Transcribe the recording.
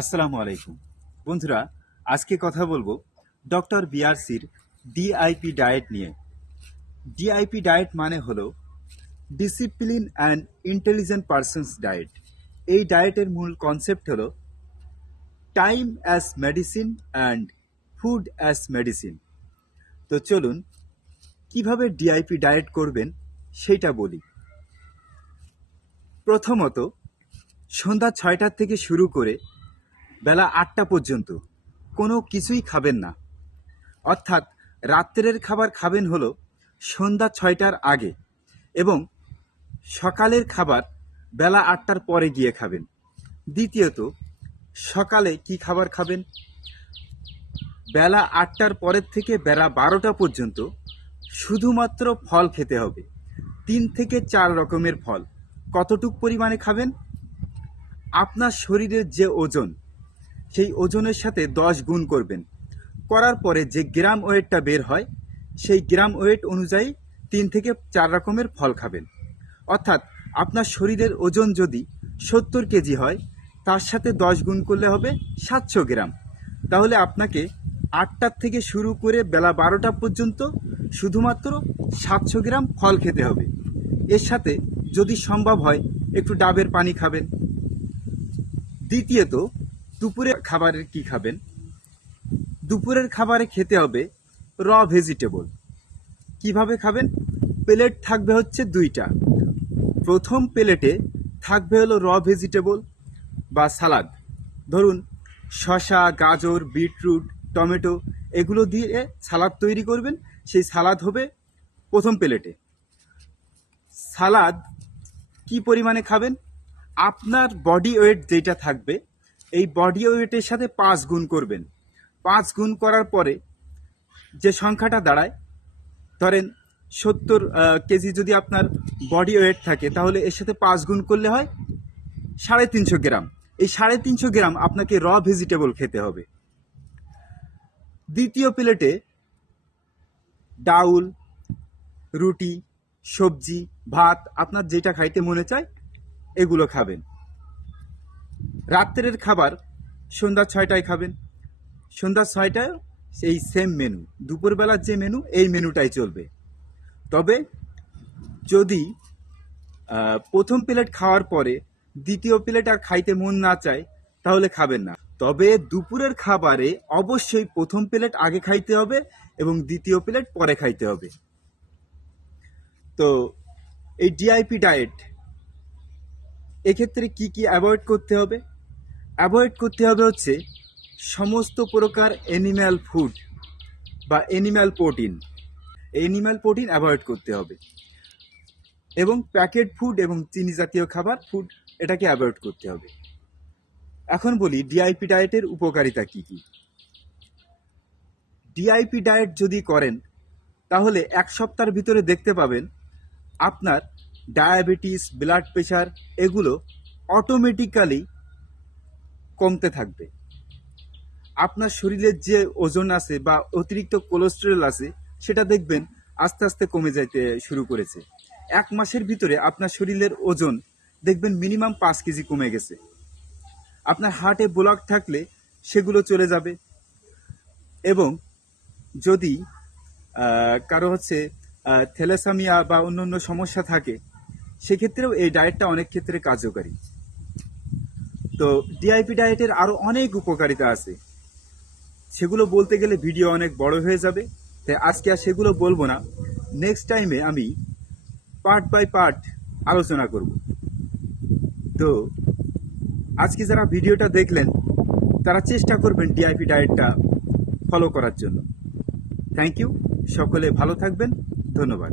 আসসালামু আলাইকুম বন্ধুরা, আজকে কথা বলবো ডক্টর বিআরসির ডিআইপি ডায়েট নিয়ে। ডিআইপি ডায়েট মানে হলো discipline and intelligent persons diet. এই ডায়েটের মূল কনসেপ্ট হলো time as medicine and food as medicine. তো চলুন কিভাবে ডিআইপি ডায়েট করবেন সেইটা বলি। প্রথমত, সন্ধ্যা 6টা থেকে শুরু করে বেলা 8টা পর্যন্ত কোনো কিছুই খাবেন না। অর্থাৎ রাত্রের খাবার খাবেন হলো সন্ধ্যা 6টার আগে এবং সকালের খাবার বেলা 8টার পরে গিয়ে খাবেন। দ্বিতীয়ত, সকালে কি খাবার খাবেন? বেলা 8টার পরের থেকে বেলা 12টা পর্যন্ত শুধুমাত্র ফল খেতে হবে। 3 থেকে 4 রকমের ফল। কতটুক পরিমাণে খাবেন? আপনার শরীরের যে ওজন, সেই ওজনের সাথে 10 গুণ করবেন। করার পরে যে গ্রাম ওয়েটটা বের হয়, সেই গ্রাম ওয়েট অনুযায়ী 3 থেকে 4 রকমের ফল খাবেন। অর্থাৎ আপনার শরীরের ওজন যদি 70 কেজি হয়, তার সাথে 10 গুণ করলে হবে 700 গ্রাম। তাহলে আপনাকে 8টার থেকে শুরু করে বেলা 12টা পর্যন্ত শুধুমাত্র 700 গ্রাম ফল খেতে হবে। এর সাথে যদি সম্ভব হয় একটু ডাবের পানি খাবেন। দ্বিতীয়ত, দুপুরের খাবারে কি খাবেন? দুপুরের খাবারে খেতে হবে র ভেজিটেবল। কিভাবে খাবেন? প্লেট থাকবে হচ্ছে 2টা। প্রথম প্লেটে থাকবে হলো র ভেজিটেবল বা সালাদ। ধরুন শসা, গাজর, বিটরুট, টমেটো এগুলো দিয়ে সালাদ তৈরি করবেন। সেই সালাদ হবে প্রথম প্লেটে। সালাদ কি পরিমাণে খাবেন? আপনার বডি ওয়েট যেটা থাকবে, এই বডি ওয়েটের সাথে 5 গুণ করবেন। 5 গুণ করার পরে যে সংখ্যাটা দাঁড়ায়, ধরেন 70 কেজি যদি আপনার বডি ওয়েট থাকে, তাহলে এর সাথে 5 গুণ করলে হয় 350 গ্রাম। এই 350 গ্রাম আপনাকে র ভেজিটেবল খেতে হবে। দ্বিতীয় প্লেটে ডাউল, রুটি, সবজি, ভাত, আপনার যেটা খাইতে মনে চায় এগুলো খাবেন। রাত্রের খাবার সন্ধ্যা 6টায় খাবেন। সন্ধ্যা 6টায় সেই সেম মেনু, দুপুরবেলার যে মেনু, এই মেনুটাই চলবে। তবে যদি প্রথম প্লেট খাওয়ার পরে দ্বিতীয় প্লেট আর খাইতে মন না চায়, তাহলে খাবেন না। তবে দুপুরের খাবারে অবশ্যই প্রথম প্লেট আগে খাইতে হবে এবং দ্বিতীয় প্লেট পরে খাইতে হবে। তো এই ডিআইপি ডায়েট, এক্ষেত্রে কি কি অ্যাভয়েড করতে হবে? অ্যাভয়েড করতে হবে হচ্ছে সমস্ত প্রকার অ্যানিম্যাল ফুড বা অ্যানিম্যাল প্রোটিন অ্যাভয়েড করতে হবে এবং প্যাকেট ফুড এবং চিনি জাতীয় খাবার ফুড, এটাকে অ্যাভয়েড করতে হবে। এখন বলি ডিআইপি ডায়েটের উপকারিতা কি কি। ডিআইপি ডায়েট যদি করেন, তাহলে 1 সপ্তাহের ভিতরে দেখতে পাবেন আপনার ডায়াবেটিস, ব্লাড প্রেশার এগুলো অটোমেটিক্যালি কমতে থাকবে। আপনার শরীরের যে ওজন আছে বা অতিরিক্ত কোলেস্টেরল আছে, সেটা দেখবেন আস্তে আস্তে কমে যাইতে শুরু করেছে। 1 মাসের ভিতরে আপনার শরীরের ওজন দেখবেন মিনিমাম 5 কেজি কমে গেছে। আপনার হার্টে ব্লক থাকলে সেগুলো চলে যাবে। এবং যদি কারো হচ্ছে থ্যালাসেমিয়া বা অন্যান্য সমস্যা থাকে, সেক্ষেত্রেও এই ডায়েটটা অনেক ক্ষেত্রে কার্যকারী। তো ডিআইপি ডায়েটের আরও অনেক উপকারিতা আছে, সেগুলো বলতে গেলে ভিডিও অনেক বড় হয়ে যাবে, তাই আজকে আর সেগুলো বলবো না। নেক্সট টাইমে আমি পার্ট বাই পার্ট আলোচনা করব। তো আজকে যারা ভিডিওটা দেখলেন, তারা চেষ্টা করবেন ডিআইপি ডায়েটটা ফলো করার জন্য। Thank you. সকলে ভালো থাকবেন। ধন্যবাদ।